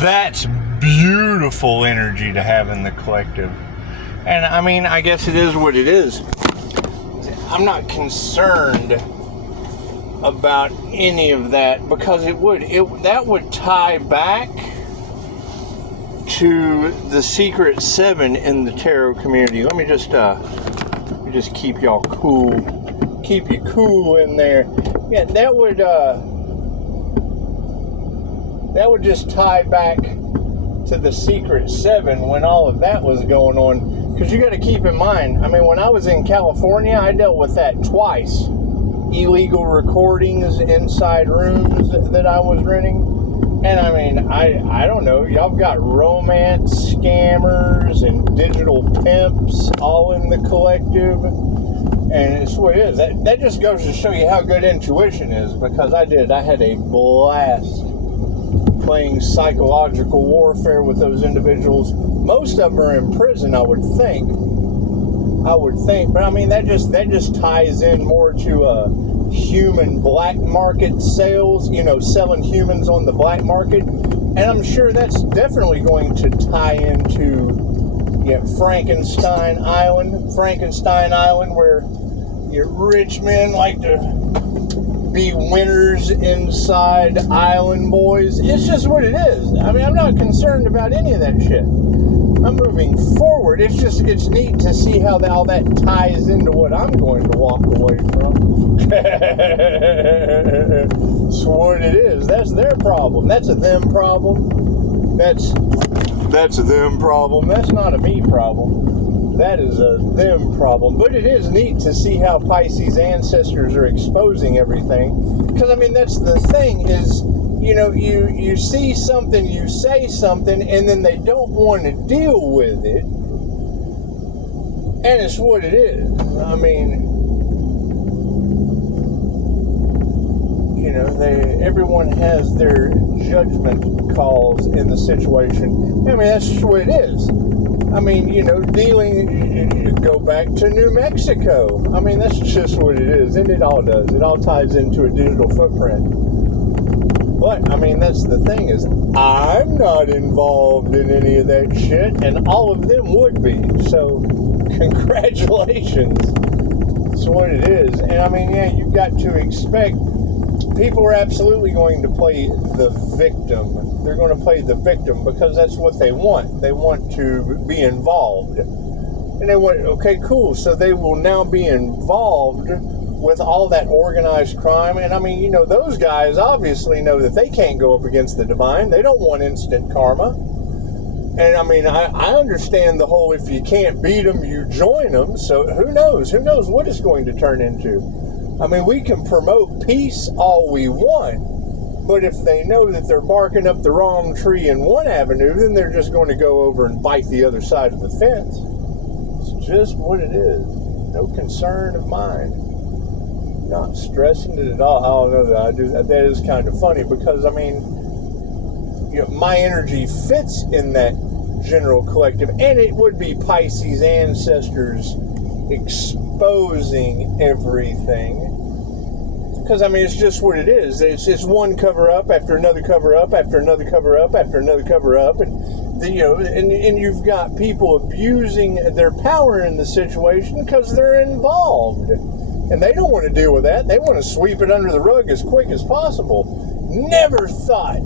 That's beautiful energy to have in the collective. And I mean, I guess it is what it is. I'm not concerned about any of that because that would tie back to the secret 7 in the tarot community. Let me just keep y'all cool. Keep you cool in there. Yeah, that would just tie back to the secret 7 when all of that was going on. Because you got to keep in mind, I mean, when I was in California, I dealt with that twice. Illegal recordings inside rooms that I was renting. And I mean, I don't know, y'all got romance scammers and digital pimps all in the collective. And it's what it is. That just goes to show you how good intuition is, because I had a blast playing psychological warfare with those individuals. Most of them are in prison, I would think. But I mean, that just ties in more to human black market sales, selling humans on the black market. And I'm sure that's definitely going to tie into Frankenstein Island, where your rich men like to be winners inside island boys. It's just what it is. I mean, I'm not concerned about any of that shit. I'm moving forward. It's neat to see how all that ties into what I'm going to walk away from. It's what it is. That's their problem. That's a them problem. That's a them problem. That's not a me problem. That is a them problem. But it is neat to see how Pisces ancestors are exposing everything. Because, I mean, that's the thing is, you see something, you say something, and then they don't want to deal with it. And it's what it is. I mean, everyone has their judgment calls in the situation. I mean, that's just what it is. I mean, go back to New Mexico. I mean, that's just what it is. And it all does. It all ties into a digital footprint. But, I mean, that's the thing is, I'm not involved in any of that shit, and all of them would be. So, congratulations. That's what it is. And, I mean, yeah, you've got to expect, people are absolutely going to play the victim. They're going to play the victim because that's what they want. They want to be involved. And they want, okay, cool, so they will now be involved with all that organized crime. And I mean, those guys obviously know that they can't go up against the divine. They don't want instant karma. And I mean, I understand the whole, if you can't beat them, you join them. So who knows what it's going to turn into. I mean, we can promote peace all we want, but if they know that they're barking up the wrong tree in one avenue, then they're just going to go over and bite the other side of the fence. It's just what it is. No concern of mine. Not stressing it at all. I don't know that I do. That is kind of funny because, I mean, my energy fits in that general collective, and it would be Pisces ancestors exposing everything. Because, I mean, it's just what it is. It's one cover-up after another cover-up after another cover-up after another cover-up, and and you've got people abusing their power in the situation because they're involved. And they don't want to deal with that. They want to sweep it under the rug as quick as possible. Never thought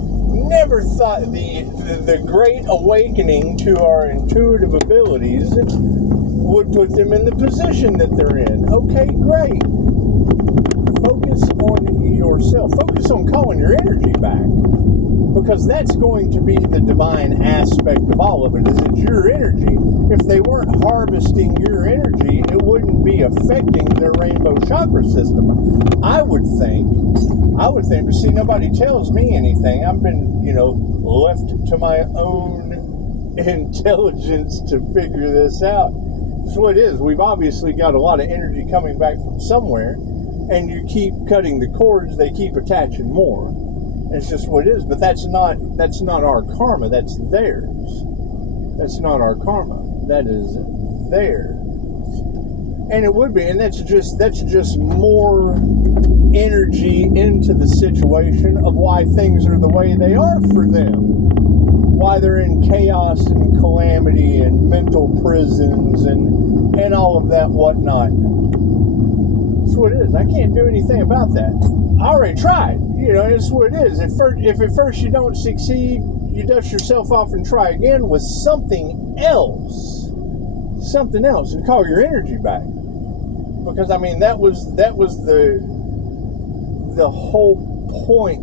the great awakening to our intuitive abilities would put them in the position that they're in. Okay, great. Focus on yourself. Focus on calling your energy back. Because that's going to be the divine aspect of all of it, is it's your energy. If they weren't harvesting your energy, it wouldn't be affecting their rainbow chakra system. I would think, but see, nobody tells me anything. I've been, left to my own intelligence to figure this out. That's what it is. We've obviously got a lot of energy coming back from somewhere, and you keep cutting the cords, they keep attaching more. It's just what it is, but that's not our karma. That's theirs. That's not our karma. That is theirs. And it would be, and that's just more energy into the situation of why things are the way they are for them. why they're in chaos and calamity and mental prisons and all of that whatnot. That's what it is. I can't do anything about that. I already tried. You know, it's what it is. If at first you don't succeed, you dust yourself off and try again with something else. Something else, and call your energy back. Because I mean, that was the whole point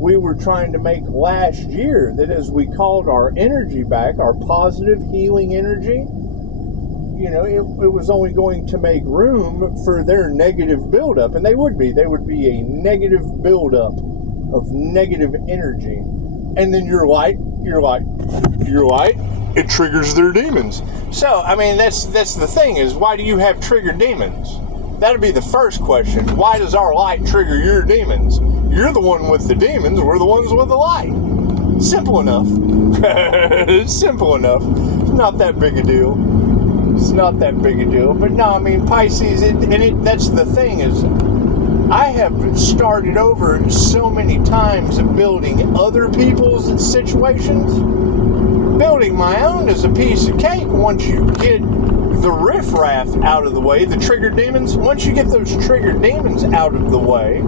we were trying to make last year. That as we called our energy back, our positive healing energy, you know, it was only going to make room for their negative buildup, and they would be a negative buildup of negative energy, and then your light, it triggers their demons. So, I mean, that's the thing is, why do you have triggered demons? That'd be the first question. Why does our light trigger your demons? You're the one with the demons, we're the ones with the light. Simple enough. It's simple enough. It's not that big a deal. It's not that big a deal. But no, I mean, Pisces, that's the thing is, I have started over so many times of building other people's situations. Building my own is a piece of cake once you get the riffraff out of the way, the triggered demons. Once you get those triggered demons out of the way,